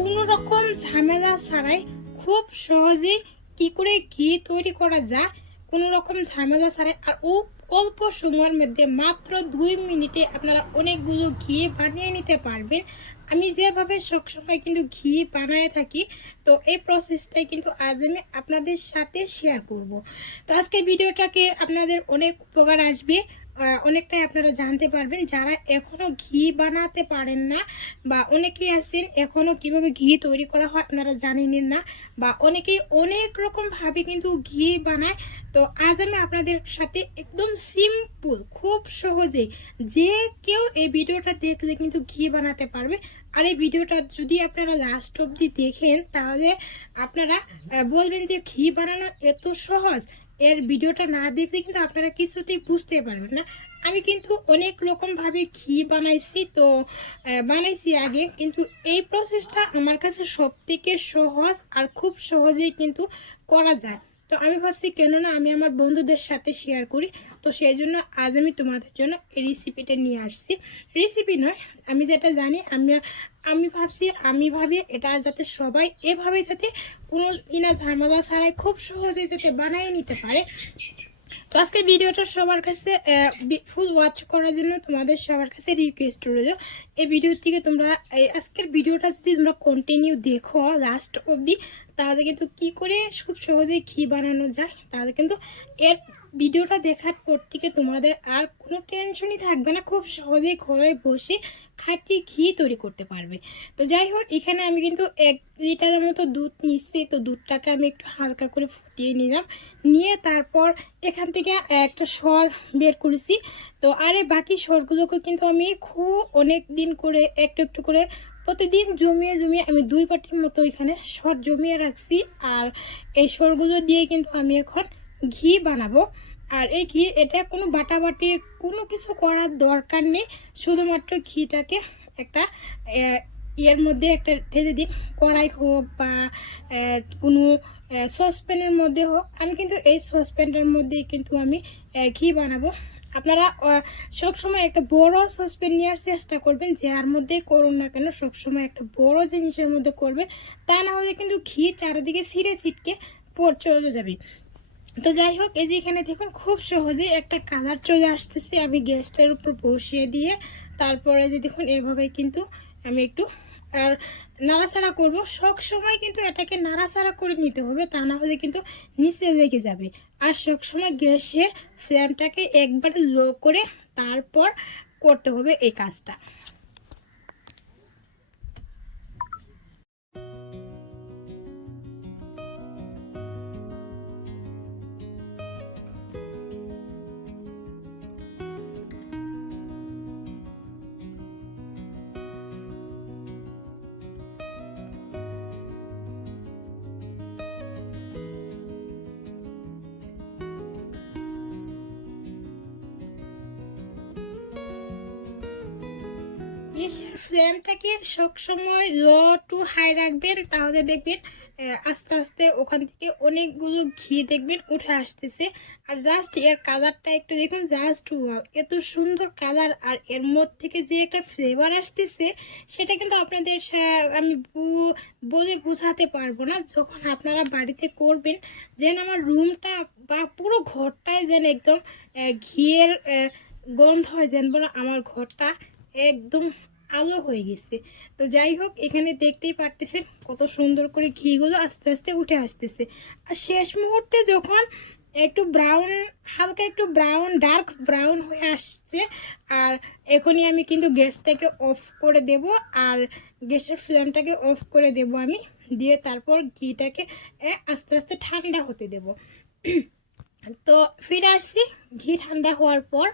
কোনো রকম ঝামেলা ছাড়াই খুব সহজেই কি করে ঘি তৈরি করা যায়, কোনো রকম ঝামেলা ছাড়াই আর অল্প সময়ের মধ্যে মাত্র 2 মিনিটে আপনারা অনেকগুলো ঘি বানিয়ে নিতে পারবেন। আমি যেভাবে সবসময় কিন্তু ঘি বানায় থাকি, তো এই প্রসেসটাই কিন্তু আজ আমি আপনাদের সাথে শেয়ার করব। তো আজকে ভিডিওটাকে আপনাদের অনেক উপকার আসবে, অনেকটাই আপনারা জানতে পারবেন যারা এখনো ঘি বানাতে পারেন না, বা অনেকেই আছেন এখনো কিভাবে ঘি তৈরি করা হয় আপনারা জানেন না, বা অনেকেই অনেক রকম ভাবে কিন্তু ঘি বানায়। তো আজ আমি আপনাদের সাথে একদম সিম্পল, খুব সহজেই যে কেউ এই ভিডিওটা দেখলে কিন্তু ঘি বানাতে পারবে। আর এই ভিডিওটা যদি আপনারা লাস্ট অবধি দেখেন তাহলে আপনারা বলবেন যে ঘি বানানো এত সহজ। এর ভিডিওটা না দেখলে কিন্তু আপনারা কিছুতেই বুঝতে পারবেন না। আমি কিন্তু অনেক রকম ভাবে ঘি বানাইছি, তো বানাইছি আগে, কিন্তু এই প্রসেসটা আমার কাছে সব থেকে সহজ আর খুব সহজেই কিন্তু করা যায়। তো আমি ভাবছি কেন না আমি আমার বন্ধুদের সাথে শেয়ার করি। তো সেই জন্য আজ আমি তোমাদের জন্য এই রেসিপিটা নিয়ে আসছি। রেসিপি নয়, আমি যেটা জানি, আমি ভাবছি, আমি ভাবি এটা যাতে সবাই এভাবে যাতে কোনো ঝামেলা ছাড়াই খুব সহজে যাতে বানিয়ে নিতে পারে। তো আজকে ভিডিওটা সবার কাছে ফুল ওয়াচ করার জন্য তোমাদের সবার কাছে রিকোয়েস্ট রইল, এই ভিডিও থেকে তোমরা আজকের ভিডিওটা যদি তোমরা কন্টিনিউ দেখো লাস্ট অবধি, তাহলে কিন্তু কি করে খুব সহজেই ঘি বানানো যায়, তাহলে কিন্তু এর ভিডিওটা দেখার পর থেকে তোমাদের আর কোনো টেনশনই থাকবে না, খুব সহজেই ঘরে বসে খাঁটি ঘি তৈরি করতে পারবে। তো যাই হোক, এখানে আমি কিন্তু 1 লিটারের মতো দুধ নিচ্ছি। তো দুধটাকে আমি একটু হালকা করে ফুটিয়ে নিলাম, নিয়ে তারপর এখান থেকে একটা সর বের করেছি। তো আরে বাকি সরগুলোকে কিন্তু আমি খুব অনেক দিন করে একটু একটু করে প্রতিদিন জমিয়ে জমিয়ে আমি 2 বাটির মতো এখানে সর জমিয়ে রাখছি। আর এই সরগুলো দিয়ে কিন্তু আমি এখন ঘি বানাবো। আর এই ঘি, এটা কোনো বাটাবাটি কোনো কিছু করার দরকার নেই, শুধুমাত্র ঘিটাকে একটা ইয়ের মধ্যে একটা ঢেলে দিন, কড়াই হোক বা কোনো সসপ্যানের মধ্যে হোক। আমি কিন্তু এই সসপ্যানটার মধ্যেই কিন্তু আমি ঘি বানাবো। আপনারা সবসময় একটা বড় সসপ্যান নেওয়ার চেষ্টা করবেন, যার মধ্যে করুন না কেন সবসময় একটা বড় জিনিসের মধ্যে করবেন, তা না হলে কিন্তু ঘি চারিদিকে ছিঁড়ে ছিটকে চলে যাবে। তো যাই হোক, এই যে এখানে দেখুন খুব সহজে একটা কালার চলে আসতেছে। আমি গ্যাসটার উপর বসিয়ে দিয়ে তারপরে যে দেখুন এভাবে কিন্তু আমি একটু আর নাড়াচাড়া করব। সব সময় কিন্তু এটাকে নাড়াচাড়া করে নিতে হবে, তা না হলে কিন্তু নিচে লেগে যাবে। আর সব সময় গ্যাসের ফ্লেমটাকে একবারে লো করে তারপর করতে হবে এই কাজটা। গ্যাসের ফ্লেমটাকে সবসময় লো টু হাই রাখবেন, তাহলে দেখবেন আস্তে আস্তে ওখান থেকে অনেকগুলো ঘি দেখবেন উঠে আসতেছে। আর জাস্ট এর কালারটা একটু দেখুন, জাস্ট এত সুন্দর কালার, আর এর মধ্যে থেকে যে একটা ফ্লেভার আসতেছে সেটা কিন্তু আপনাদের আমি বলে বোঝাতে পারবো না। যখন আপনারা বাড়িতে করবেন, যেন আমার রুমটা বা পুরো ঘরটাই যেন একদম ঘিয়ের গন্ধ হয়, যেন আমার ঘরটা একদম আলো হয়ে গেছে। তো যাই হোক, এখানে দেখতেই পারতেছেন কত সুন্দর করে ঘিগুলো আস্তে আস্তে উঠে আসতেছে। আর শেষ মুহূর্তে যখন একটু ব্রাউন, হালকা একটু ব্রাউন, ডার্ক ব্রাউন হয়ে আসছে, আর এখনই আমি কিন্তু গ্যাসটাকে অফ করে দেব, আর গ্যাসের ফ্লেমটাকে অফ করে দেব আমি, দিয়ে তারপর ঘিটাকে আস্তে আস্তে ঠান্ডা হতে দেব। তো ফিরে আসছি ঘি ঠান্ডা হওয়ার পর।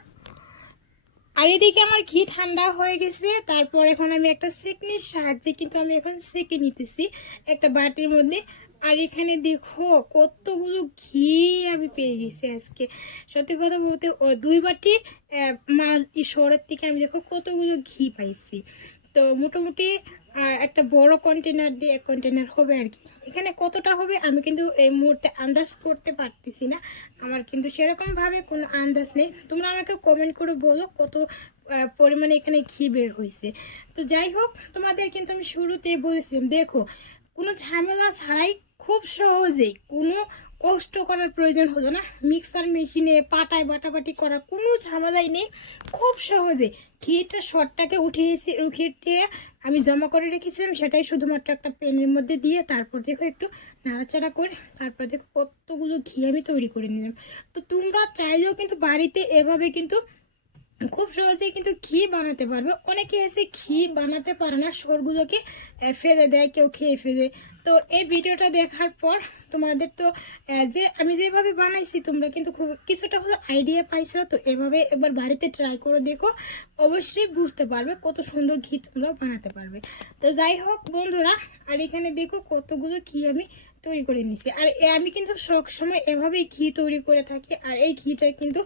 আর এদিকে আমার ঘি ঠান্ডা হয়ে গেছে। তারপর এখন আমি একটা সেকনির সাহায্যে কিন্তু আমি এখন সেকে নিতেছি একটা বাটির মধ্যে। আর এখানে দেখো কতগুলো ঘি আমি পেয়ে গেছি আজকে। সত্যি কথা বলতে 2 বাটি মাল শহরের থেকে আমি দেখো কতগুলো ঘি পাইছি। তো মোটামুটি একটা বড় কন্টেনার দিয়ে 1 কন্টেনার হবে আর কি। এখানে কতটা হবে আমি কিন্তু এই মুহূর্তে আন্দাজ করতে পারতেছি না, আমার কিন্তু সেরকমভাবে কোনো আন্দাজ নেই। তোমরা আমাকে কমেন্ট করে বলো কত পরিমাণে এখানে ঘি বের হয়েছে। তো যাই হোক, তোমাদের কিন্তু আমি শুরুতেই বলেছিলাম, দেখো কোনো ঝামেলা ছাড়াই খুব সহজেই, কোনো কষ্ট করার প্রয়োজন হলো না, মিক্সার মেশিনে পাটায় বাটাবাটি করার কোনো ঝামেলাই নেই। খুব সহজে ঘিটা শর্টটাকে উঠিয়ে আমি জমা করে রেখেছিলাম, সেটাই শুধুমাত্র একটা প্যানের মধ্যে দিয়ে তারপর দেখো একটু নাড়াচাড়া করে তারপর দেখো কতগুলো ঘি আমি তৈরি করে নিলাম। তো তোমরা চাইলেও কিন্তু বাড়িতে এভাবে কিন্তু খুব সহজেই কিন্তু ঘি বানাতে পারবে। অনেকে এসে ঘি বানাতে পারে না, সরগুলোকে ফেলে দেয়, কেউ খেয়ে ফেলে। তো এই ভিডিওটা দেখার পর তোমাদের তো যে আমি যেভাবে বানাইছি তোমরা কিন্তু খুব কিছুটা হলো আইডিয়া পাইছো। তো এভাবে একবার বাড়িতে ট্রাই করে দেখো, অবশ্যই বুঝতে পারবে কত সুন্দর ঘি তোমরা বানাতে পারবে। তো যাই হোক বন্ধুরা, আর এখানে দেখো কতগুলো ঘি আমি তৈরি করে নিছি। আর আমি কিন্তু সব সময় এভাবেই ঘি তৈরি করে থাকি। আর এই ঘিটা কিন্তু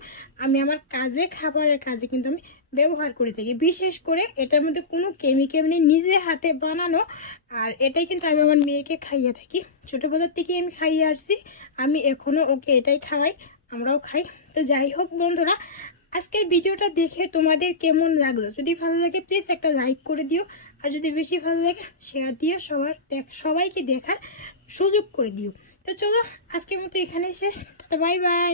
আমি আমার কাজে, খাবারের কাজে কিন্তু আমি ব্যবহার করে থাকি। বিশেষ করে এটার মধ্যে কোনো কেমিক্যাল নেই, নিজে হাতে বানানো। আর এটাই কিন্তু আমি আমার মেয়েকে খাইয়ে থাকি, ছোটোবেলার থেকে আমি খাইয়ে আসছি, আমি এখনও ওকে এটাই খাওয়াই, আমরাও খাই। তো যাই হোক বন্ধুরা, আজকের ভিডিওটা দেখে তোমাদের কেমন লাগলো? যদি ভালো লাগে প্লিজ একটা লাইক করে দিও, আর যদি বেশি ভালো লাগে শেয়ার দিয়ে সবাইকে দেখার সুযোগ করে দিও। তো চলো, আজকের মতো এখানেই শেষ। Bye bye.